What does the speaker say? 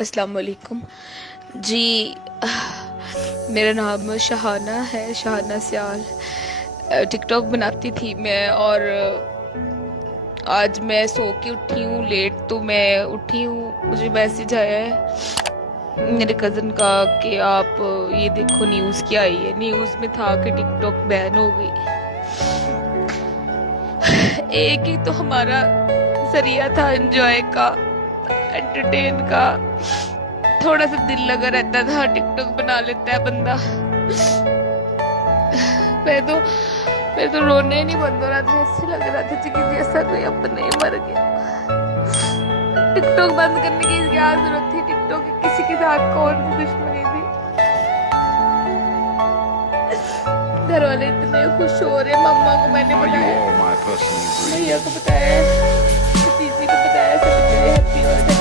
अस्सलाम वालेकुम जी। मेरा नाम शहाना है, शहाना सियाल। टिकटॉक बनाती थी मैं, और आज मैं सो के उठी हूँ लेट, तो मैं उठी हूँ, मुझे मैसेज आया है मेरे कज़न का कि आप ये देखो न्यूज़ क्या आई है। न्यूज़ में था कि टिकटॉक बैन हो गई। एक ही तो हमारा जरिया था एंजॉय का, एंटरटेन का। थोड़ा सा दिल लगा रहता था, टिकटॉक बना लेता है बंदा। मैं तो मैं तो रोने ही नहीं बंद हो रहा था, ऐसे लग रहा था कि जैसा कोई अपने ही मर गया। टिकटॉक बंद करने की क्या जरूरत थी? टिकटॉक की किसी के साथ कौन सी दुश्मनी थी? घर वाले इतने खुश हो रहे, मम्मा को मैंने बताया, भैया को बताया, भतीजी को बताया, सब इतने हैप्पी हो रहे।